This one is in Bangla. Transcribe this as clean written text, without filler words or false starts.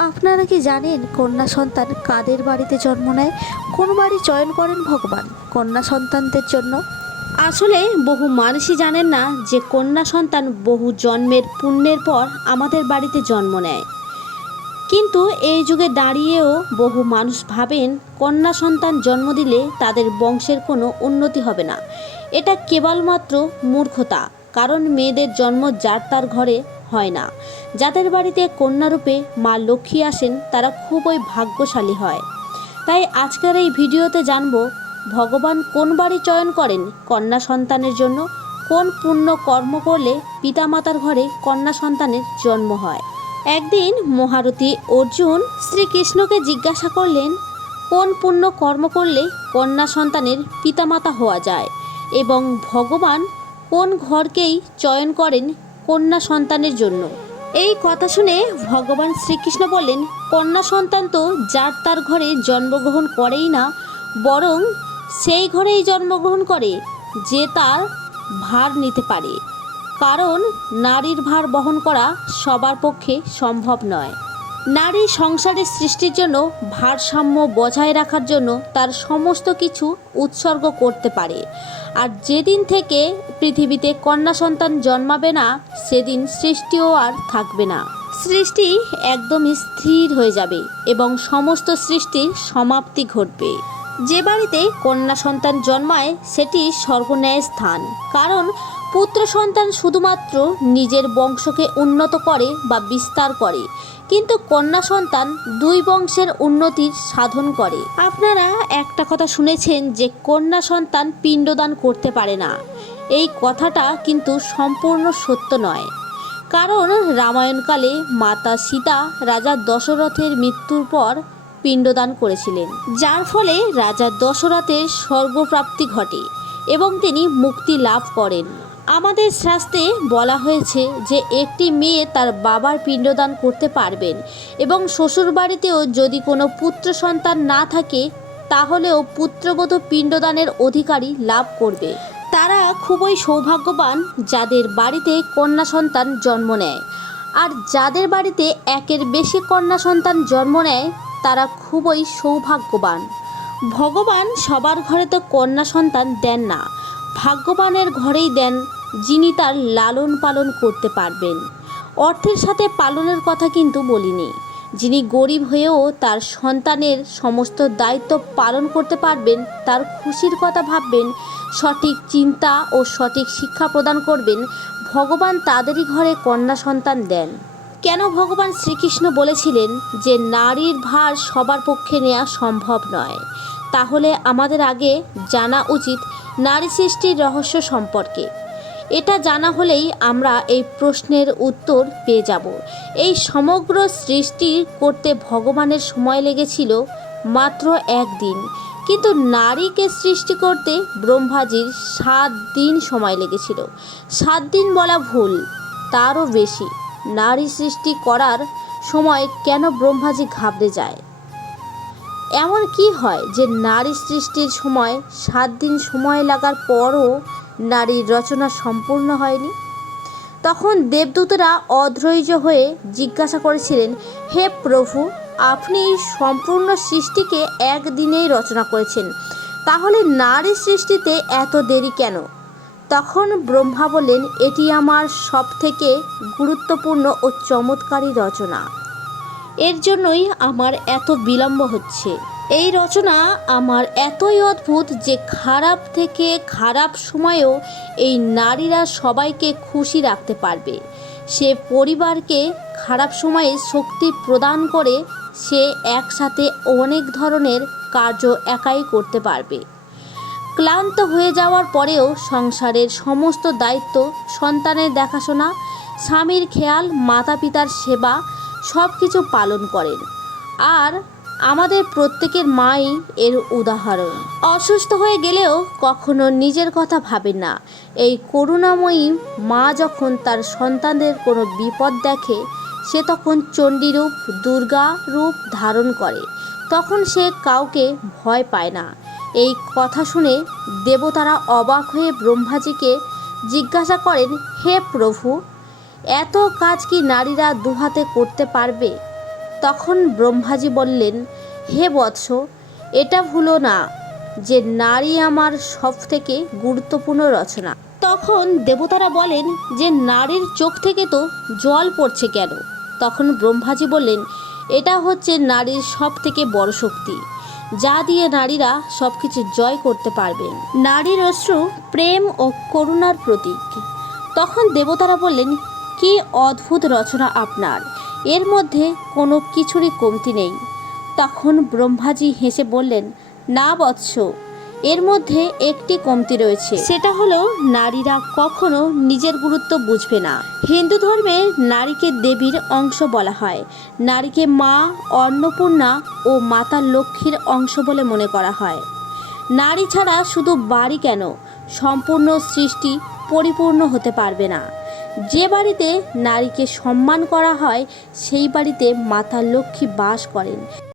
আপনারা কি জানেন কন্যা সন্তান কাদের বাড়িতে জন্ম নেয়? কোন বাড়ি চয়ন করেন ভগবান কন্যা সন্তানদের জন্য? আসলে বহু মানুষই জানেন না যে কন্যা সন্তান বহু জন্মের পুণ্যের পর আমাদের বাড়িতে জন্ম নেয়। কিন্তু এই যুগে দাঁড়িয়েও বহু মানুষ ভাবেন কন্যা সন্তান জন্ম দিলে তাদের বংশের কোনো উন্নতি হবে না। এটা কেবলমাত্র মূর্খতা, কারণ মেয়েদের জন্ম যার তার ঘরে হয় না। যাদের বাড়িতে কন্যারূপে মা লক্ষ্মী আসেন তারা খুবই ভাগ্যশালী হয়। তাই আজকের এই ভিডিওতে জানব ভগবান কোন বাড়ি চয়ন করেন কন্যা সন্তানের জন্য, কোন পুণ্য কর্ম করলে পিতামাতার ঘরে কন্যা সন্তানের জন্ম হয়। একদিন মহারথী অর্জুন শ্রীকৃষ্ণকে জিজ্ঞাসা করলেন কোন পুণ্য কর্ম করলে কন্যা সন্তানের পিতামাতা হওয়া যায় এবং ভগবান কোন ঘরকেই চয়ন করেন কন্যা সন্তানের জন্য। এই কথা শুনে ভগবান শ্রীকৃষ্ণ বললেন, কন্যা সন্তান তো যার তার ঘরে জন্মগ্রহণ করেই না, বরং সেই ঘরেই জন্মগ্রহণ করে যে তার ভার নিতে পারে। কারণ নারীর ভার বহন করা সবার পক্ষে সম্ভব নয়। নারী সংসারের সৃষ্টির জন্য ভারসাম্য বজায় রাখার জন্য তার সমস্ত কিছু উৎসর্গ করতে পারে। আর যেদিন থেকে পৃথিবীতে কন্যা সন্তান জন্মাবে না, সেদিন সৃষ্টিও আর থাকবে না। সৃষ্টি একদমই স্থির হয়ে যাবে এবং সমস্ত সৃষ্টির সমাপ্তি ঘটবে। যে বাড়িতে কন্যা সন্তান জন্মায় সেটি স্বর্গন্যায় স্থান, কারণ পুত্র সন্তান শুধুমাত্র নিজের বংশকে উন্নত করে বা বিস্তার করে, কিন্তু কন্যা সন্তান দুই বংশের উন্নতির সাধন করে। আপনারা একটা কথা শুনেছেন যে কন্যা সন্তান পিণ্ডদান করতে পারে না। এই কথাটা কিন্তু সম্পূর্ণ সত্য নয়, কারণ রামায়ণকালে মাতা সীতা রাজা দশরথের মৃত্যুর পর পিণ্ডদান করেছিলেন, যার ফলে রাজা দশরথের স্বর্গপ্রাপ্তি ঘটে এবং তিনি মুক্তি লাভ করেন। আমাদের শাস্ত্রে বলা হয়েছে যে একটি মেয়ে তার বাবার পিণ্ডদান করতে পারবেন এবং শ্বশুর বাড়িতেও যদি কোনো পুত্র সন্তান না থাকে তাহলেও পুত্রবধূ পিণ্ডদানের অধিকারী লাভ করবে। তারা খুবই সৌভাগ্যবান যাদের বাড়িতে কন্যা সন্তান জন্ম নেয়, আর যাদের বাড়িতে একের বেশি কন্যা সন্তান জন্ম নেয় তারা খুবই সৌভাগ্যবান। ভগবান সবার ঘরে তো কন্যা সন্তান দেন না, ভাগ্যবানের ঘরেই দেন যিনি তার লালন পালন করতে পারবেন। অর্থের সাথে পালনের কথা কিন্তু বলিনি। যিনি গরিব হয়েও তার সন্তানের সমস্ত দায়িত্ব পালন করতে পারবেন, তার খুশির কথা ভাববেন, সঠিক চিন্তা ও সঠিক শিক্ষা প্রদান করবেন, ভগবান তাদেরই ঘরে কন্যা সন্তান দেন। কেন ভগবান শ্রীকৃষ্ণ বলেছিলেন যে নারীর ভার সবার পক্ষে নেওয়া সম্ভব নয়? তাহলে আমাদের আগে জানা উচিত নারী সৃষ্টির রহস্য সম্পর্কে। এটা জানা হলেই আমরা এই প্রশ্নের উত্তর পেয়ে যাব। এই সমগ্র সৃষ্টি করতে ভগবানের সময় লেগেছিল মাত্র একদিন, কিন্তু নারীকে সৃষ্টি করতে ব্রহ্মাজির 7 দিন সময় লেগেছিল। 7 দিন বলা ভুল, তারও বেশি। নারী সৃষ্টি করার সময় কেন ব্রহ্মাজি ঘাবড়ে যায়? এমন কি হয় যে নারী সৃষ্টির সময় 7 দিন সময় লাগার পরও নারীর রচনা সম্পূর্ণ হয়নি? তখন দেবদূতরা অধৈর্য হয়ে জিজ্ঞাসা করেছিলেন, হে প্রভু, আপনি সম্পূর্ণ সৃষ্টিকে একদিনেই রচনা করেছেন, তাহলে নারী সৃষ্টিতে এত দেরি কেন? তখন ব্রহ্মা বললেন, এটি আমার সবথেকে গুরুত্বপূর্ণ ও চমৎকারী রচনা। এর জন্যই আমার এত বিলম্ব হচ্ছে। এই রচনা আমার এতই অদ্ভুত যে খারাপ থেকে খারাপ সময়েও এই নারীরা সবাইকে খুশি রাখতে পারবে। সে পরিবারকে খারাপ সময়ে শক্তি প্রদান করে সে একসাথে অনেক ধরনের কার্য একাই করতে পারবে। ক্লান্ত হয়ে যাওয়ার পরেও সংসারের সমস্ত দায়িত্ব, সন্তানের দেখাশোনা, স্বামীর খেয়াল, মাতা পিতার সেবা সব কিছু পালন করেন। আর আমাদের প্রত্যেকের মাই এর উদাহরণ। অসুস্থ হয়ে গেলেও কখনো নিজের কথা ভাবেন না। এই করুণাময়ী মা যখন তার সন্তানদের কোনো বিপদ দেখে, সে তখন চণ্ডীরূপ, দুর্গা রূপ ধারণ করে। তখন সে কাউকে ভয় পায় না। এই কথা শুনে দেবতারা অবাক হয়ে ব্রহ্মাজিকে জিজ্ঞাসা করেন, হে প্রভু, এত কাজ কি নারীরা দুহাতে করতে পারবে? তখন ব্রহ্মাজি বললেন, হে বৎস, এটা ভুলো না যে নারী আমার সবথেকে গুরুত্বপূর্ণ রচনা। তখন দেবতারা বলেন যে নারীর চোখ থেকে তো জল পড়ছে কেন? তখন ব্রহ্মাজি বললেন, এটা হচ্ছে নারীর সব থেকে বড় শক্তি, যা দিয়ে নারীরা সব কিছু জয় করতে পারবেন। নারীর অশ্রু প্রেম ও করুণার প্রতীক। তখন দেবতারা বললেন, কি অদ্ভুত রচনা আপনার, এর মধ্যে কোনো কিছুরই কমতি নেই। তখন ব্রহ্মাজি হেসে বললেন, না বৎস, এর মধ্যে একটি কমতি রয়েছে, সেটা হলো নারীরা কখনো নিজের গুরুত্ব বুঝবে না। হিন্দু ধর্মে নারীকে দেবীর অংশ বলা হয়। নারীকে মা, অন্নপূর্ণা ও মাতা লক্ষ্মীর অংশ বলে মনে করা হয়। নারী ছাড়া শুধু বাড়ি কেন, সম্পূর্ণ সৃষ্টি পরিপূর্ণ হতে পারবে না। যে বাড়িতে নারীকে সম্মান করা হয় সেই বাড়িতে মাতা লক্ষ্মী বাস করেন।